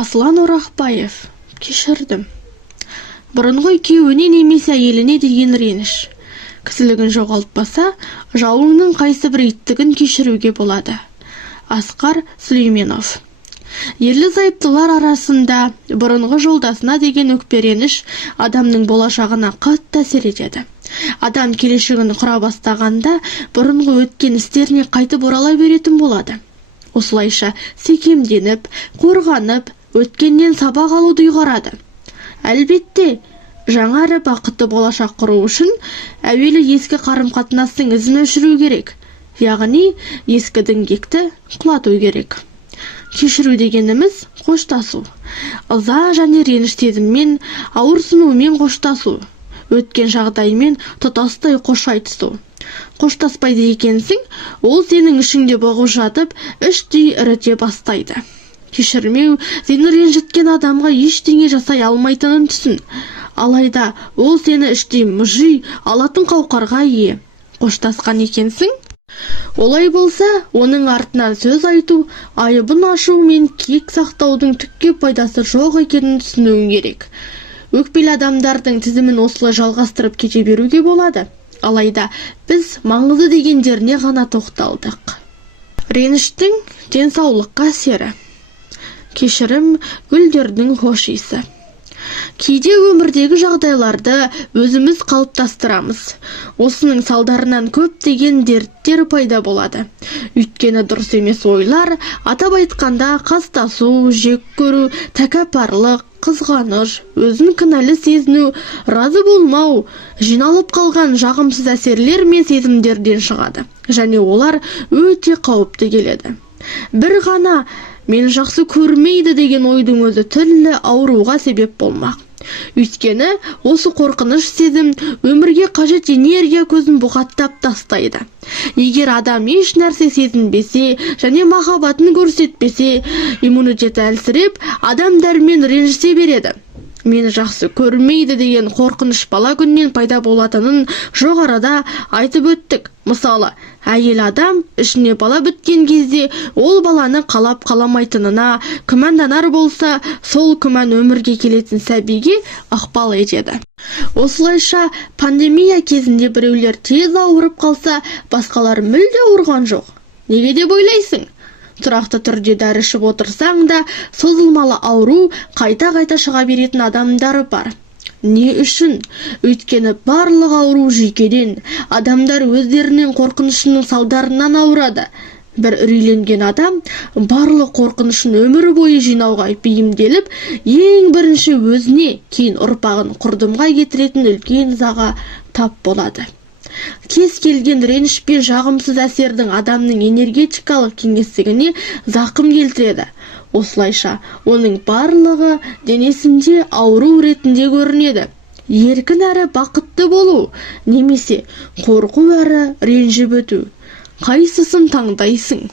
Аслан Орақбаев. Кешірдім. Бұрынғы күйеуіне немесе әйеліне деген реніш. Кісілігін жоғалтпаса, жауыңның қайсы бір иттігін кешіруге болады. Асқар Сүлейменов. Ерлі зайыптылар арасында бұрынғы жолдасына деген өкпереніш адамның болашағына қатты әсер етеді. Адам келешегін құра бастағанда бұрынғы өткен істеріне қайтып орала беретін болады. Осылайша секемденіп, қорғанып, өткеннен сабақ алуды ұйғарады. Әлбетте, жаңа әрі бақытты болашақ құру үшін әуелі ескі қарым-қатынастың ізін өшіру керек, яғни ескі діңгекті құлату керек. Кешіру дегеніміз қоштасу. Ыза және реніш сезіммен, ауырсынумен қоштасу. Өткен жағдаймен тұтастай қош айтысу. Қоштаспайды екенсің, ол сенің ішіңде бұғып жатып, іштей іріте бастайды. Кешірмеу, сені ренжіткен адамға ештеңе жасай алмайтынын түсін. Алайда ол сені іштей мұжи алатын қауқарға ие. Қоштасқан екенсің? Олай болса, оның артынан сөз айту, айыбын ашу мен кек сақтаудың түкке пайдасы жоқ екенін түсінуің керек. Өкпелі адамдардың тізімін осылай жалғастырып кете беруге болады. Алайда біз маңызды дегендеріне ғана тоқталдық. Реніштің денсаулыққа әсері. Кешірім гүлдердің хош иісі. Кейде өмірдегі жағдайларды өзіміз қалыптастырамыз. Осының салдарынан көптеген дерттер пайда болады. Өйткені дұрыс емес ойлар, атап айтқанда қастасу, жек көру, тәкаппарлық, қызғаныш, өзін кінәлі сезіну, разы болмау, жиналып қалған жағымсыз әсерлер мен сезімдерден шығады. Және олар өте қауіпті келеді. Бір ғана мен жақсы көрмейді деген ойдың өзі түрлі ауруға себеп болмақ. Өйткені осы қорқыныш сезім өмірге қажет энергия көзін бұғаттап тастайды. Егер адам еш нәрсе сезінбесе және махаббатын көрсетпесе, иммунитеті әлсіреп, адам дәрмен ренжісе береді. Мені жақсы көрмейді деген қорқыныш бала күннен пайда болатынын жоғарыда айтып өттік. Мысалы, әйел адам ішіне бала біткен кезде ол баланы қалап қаламайтынына күмәнданар болса, сол күмән өмірге келетін сәбиге ықпал етеді. Осылайша пандемия кезінде біреулер тез ауырып қалса, басқалар мүлде ауырған жоқ. Неге деп ойлайсың? Тұрақты түрде дәрі ішіп отырсаң да, созылмалы ауру қайта-қайта шыға беретін адамдар бар. Не үшін? Өйткені барлық ауру жүйкеден, адамдар өздерінің қорқынышының салдарынан ауырады. Бір үрейленген адам барлық қорқынышын өмір бойы жинауға бейімделіп, ең бірінші өзіне, кейін ұрпағын құрдымға кетіретін үлкен ызаға тап болады. Кез келген реніш пен жағымсыз әсердің адамның энергетикалық кеңістігіне зақым келтіреді. Осылайша, оның барлығы денесінде ауру ретінде көрінеді. Еркін әрі бақытты болу, немесе қорқу әрі ренжіп өту. Қайсысын таңдайсың?